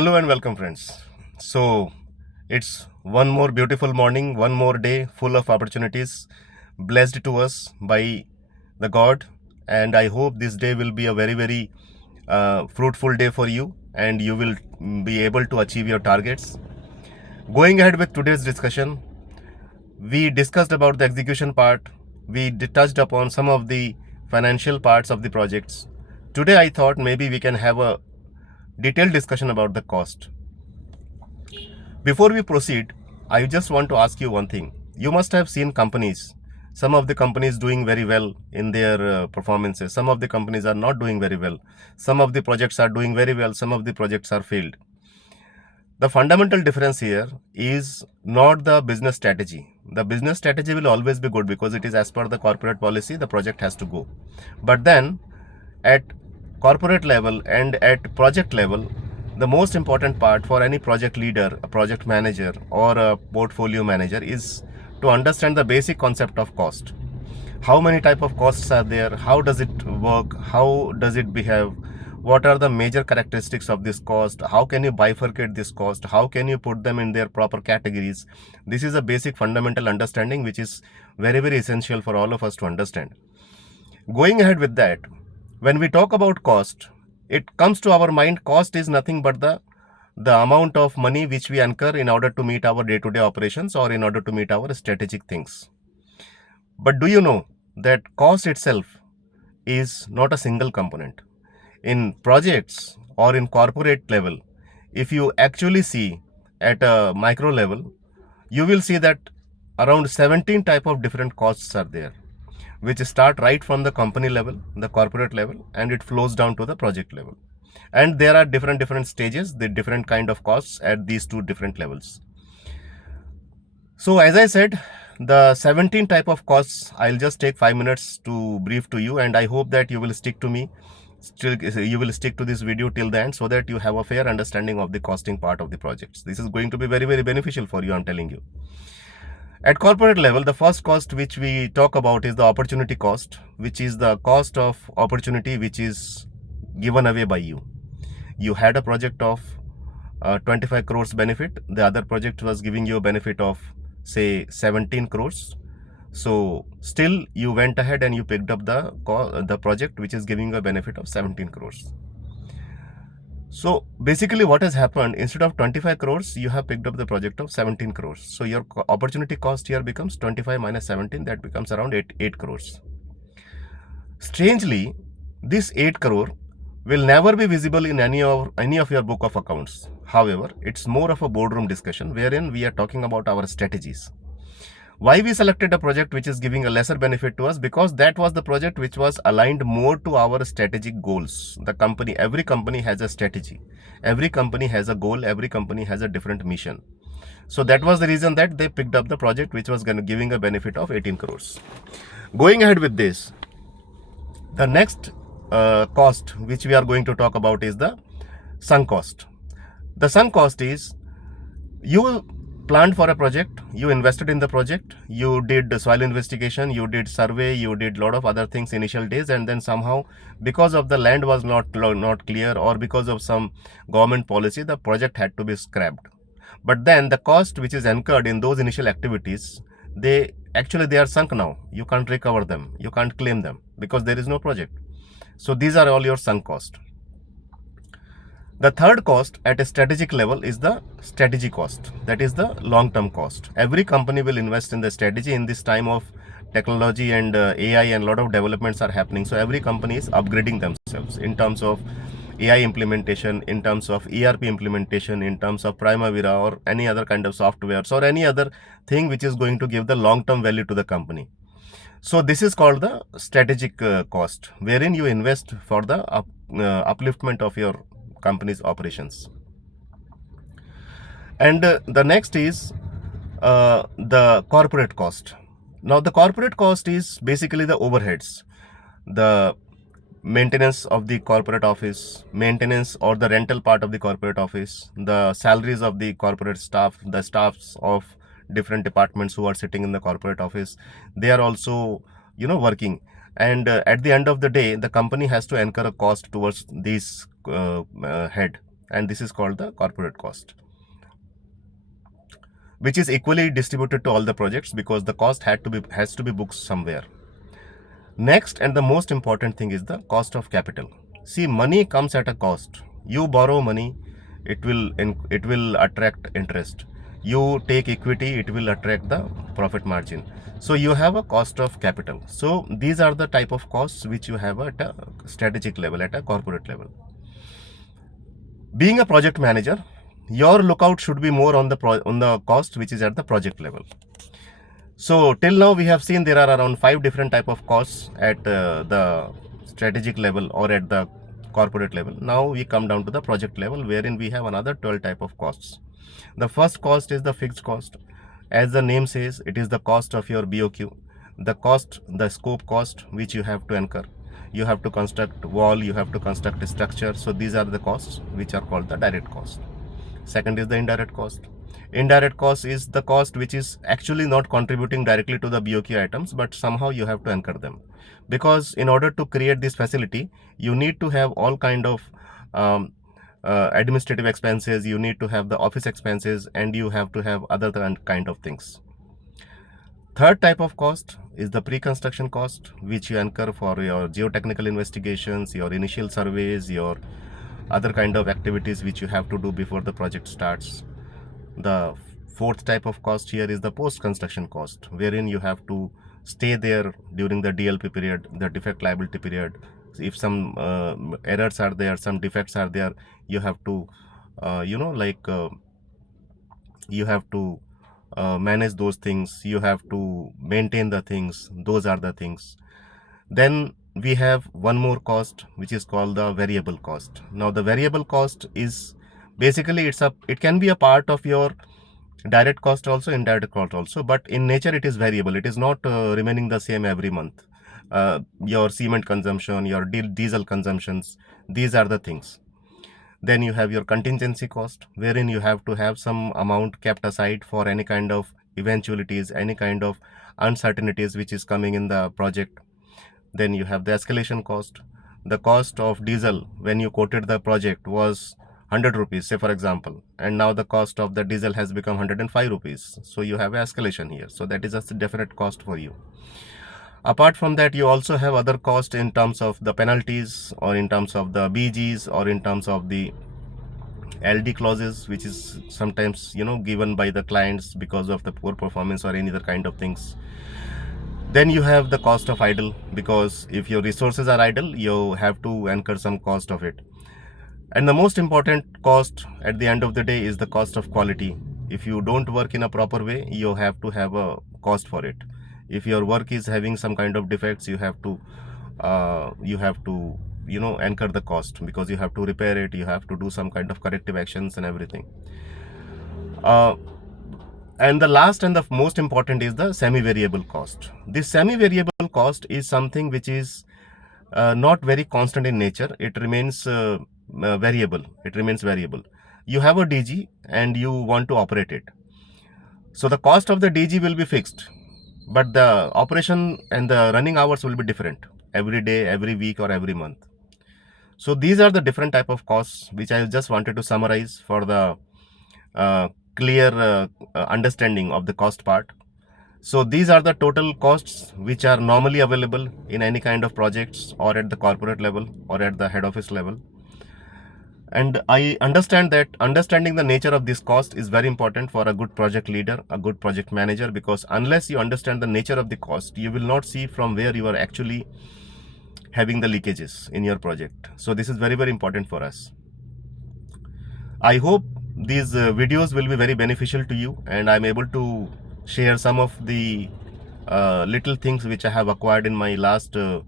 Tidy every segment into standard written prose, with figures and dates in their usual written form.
Hello and welcome, friends. So, it's one more beautiful morning, one more day full of opportunities blessed to us by the God. And I hope this day will be a very fruitful day for you and you will be able to achieve your targets. Going ahead with today's discussion, we discussed about the execution part, we touched upon some of the financial parts of the projects. Today, I thought maybe we can have a detailed discussion about the cost. Before we proceed, I just want to ask you one thing. You must have seen companies, some of the companies doing very well in their performances. Some of the companies are not doing very well. Some of the projects are doing very well. Some of the projects are failed. The fundamental difference here is not the business strategy. The business strategy will always be good because it is as per the corporate policy, the project has to go. But then at corporate level and at project level, the most important part for any project leader, a project manager or a portfolio manager is to understand the basic concept of cost. How many type of costs are there? How does it work? How does it behave? What are the major characteristics of this cost? How can you bifurcate this cost? How can you put them in their proper categories? This is a basic fundamental understanding which is very essential for all of us to understand. Going ahead with that, when we talk about cost, it comes to our mind cost is nothing but the amount of money which we incur in order to meet our day-to-day operations or in order to meet our strategic things. But do you know that cost itself is not a single component? In projects or in corporate level, if you actually see at a micro level, you will see that around 17 type of different costs are there, which start right from the company level, the corporate level, and it flows down to the project level. And there are different stages, the different kind of costs at these two different levels. So as I said, the 17 type of costs, I'll just take 5 minutes to brief to you, and I hope that you will stick to me. You will stick to this video till the end so that you have a fair understanding of the costing part of the projects. This is going to be very beneficial for you, I'm telling you. At corporate level, the first cost which we talk about is the opportunity cost, which is the cost of opportunity which is given away by you. You had a project of 25 crores benefit. The other project was giving you a benefit of say 17 crores. So still you went ahead and you picked up the project which is giving you a benefit of 17 crores. So basically what has happened, instead of 25 crores, you have picked up the project of 17 crores. So your opportunity cost here becomes 25 minus 17, that becomes around 8 crores. Strangely, this 8 crore will never be visible in any of your book of accounts. However, it's more of a boardroom discussion wherein we are talking about our strategies. Why we selected a project which is giving a lesser benefit to us? Because that was the project which was aligned more to our strategic goals. Every company has a strategy. Every company has a goal. Every company has a different mission. So that was the reason that they picked up the project which was giving a benefit of 18 crores. Going ahead with this, the next cost which we are going to talk about is the sunk cost. The sunk cost is you planned for a project, you invested in the project, you did the soil investigation, you did survey, you did lot of other things initial days, and then somehow because of the land was not clear or because of some government policy, the project had to be scrapped. But then the cost which is incurred in those initial activities, they are sunk now. You can't recover them, you can't claim them because there is no project. So these are all your sunk cost. The third cost at a strategic level is the strategy cost. That is the long-term cost. Every company will invest in the strategy in this time of technology and AI, and a lot of developments are happening. So every company is upgrading themselves in terms of AI implementation, in terms of ERP implementation, in terms of Primavera or any other kind of softwares or any other thing which is going to give the long-term value to the company. So this is called the strategic cost, wherein you invest for the upliftment of your company's operations. And the next is the corporate cost. Now the corporate cost is basically the overheads, the maintenance of the corporate office, maintenance or the rental part of the corporate office, the salaries of the corporate staff, the staffs of different departments who are sitting in the corporate office, they are also working. And at the end of the day, the company has to incur a cost towards this head. and this is called the corporate cost, which is equally distributed to all the projects because the cost has to be booked somewhere. Next and the most important thing is the cost of capital. See, money comes at a cost. You borrow money, it will attract interest. You take equity, it will attract the profit margin. So you have a cost of capital. So these are the type of costs which you have at a strategic level, at a corporate level. Being a project manager, your lookout should be more on the cost which is at the project level. So till now we have seen there are around 5 different type of costs at the strategic level or at the corporate level. Now we come down to the project level, wherein we have another 12 type of costs. The first cost is the fixed cost. As the name says, it is the cost of your BOQ. The scope cost which you have to incur. You have to construct wall, you have to construct a structure. So these are the costs which are called the direct cost. Second is the indirect cost. Indirect cost is the cost which is actually not contributing directly to the BOQ items, but somehow you have to incur them. Because in order to create this facility, you need to have all kind of administrative expenses, you need to have the office expenses, and you have to have other kind of things. Third type of cost is the pre-construction cost, which you incur for your geotechnical investigations, your initial surveys, your other kind of activities which you have to do before the project starts. The fourth type of cost here is the post-construction cost, wherein you have to stay there during the DLP period, the defect liability period. If some errors are there, some defects are there, you have to, you have to manage those things, you have to maintain the things. Those are the things. Then we have one more cost which is called the variable cost. Now the variable cost is basically it can be a part of your direct cost also, indirect cost also, but in nature it is variable. It is not remaining the same every month. Your cement consumption, your diesel consumptions, these are the things. Then you have your contingency cost, wherein you have to have some amount kept aside for any kind of eventualities, any kind of uncertainties which is coming in the project. Then you have the escalation cost. The cost of diesel when you quoted the project was 100 rupees, say for example, and now the cost of the diesel has become 105 rupees. So you have escalation here. So that is a definite cost for you. Apart from that, you also have other cost in terms of the penalties, or in terms of the BGs, or in terms of the LD clauses, which is sometimes given by the clients because of the poor performance or any other kind of things. Then you have the cost of idle, because if your resources are idle, you have to incur some cost of it. And the most important cost at the end of the day is the cost of quality. If you don't work in a proper way, you have to have a cost for it. If your work is having some kind of defects, you have to incur the cost, because you have to repair it, you have to do some kind of corrective actions and everything. And the last and the most important is the semi-variable cost. This semi-variable cost is something which is not very constant in nature. It remains variable. It remains variable. You have a DG and you want to operate it. So the cost of the DG will be fixed, but the operation and the running hours will be different every day, every week, or every month. So these are the different type of costs which I just wanted to summarize for the clear understanding of the cost part. So these are the total costs which are normally available in any kind of projects, or at the corporate level, or at the head office level. And I understand that understanding the nature of this cost is very important for a good project leader, a good project manager, because unless you understand the nature of the cost, you will not see from where you are actually having the leakages in your project. So this is very, very important for us. I hope these videos will be very beneficial to you, and I'm able to share some of the little things which I have acquired in my last 3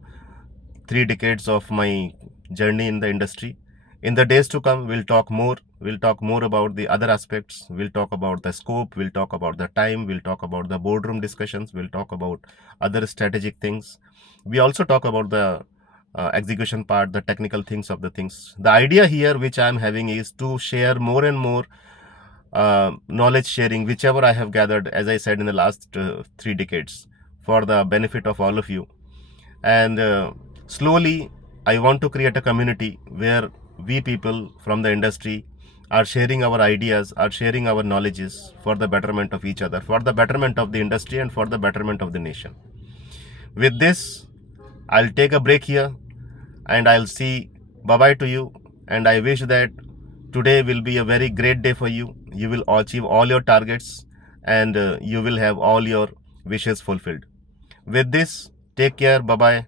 decades of my journey in the industry. In the days to come, we'll talk more. We'll talk more about the other aspects. We'll talk about the scope. We'll talk about the time. We'll talk about the boardroom discussions. We'll talk about other strategic things. We also talk about the execution part, the technical things of the things. The idea here which I'm having is to share more and more knowledge sharing, whichever I have gathered, as I said, in the last 3 decades, for the benefit of all of you. And slowly, I want to create a community where we people from the industry are sharing our ideas, are sharing our knowledges for the betterment of each other, for the betterment of the industry, and for the betterment of the nation. With this, I'll take a break here and I'll see bye bye to you. And I wish that today will be a very great day for you. You will achieve all your targets and you will have all your wishes fulfilled. With this, take care. Bye bye.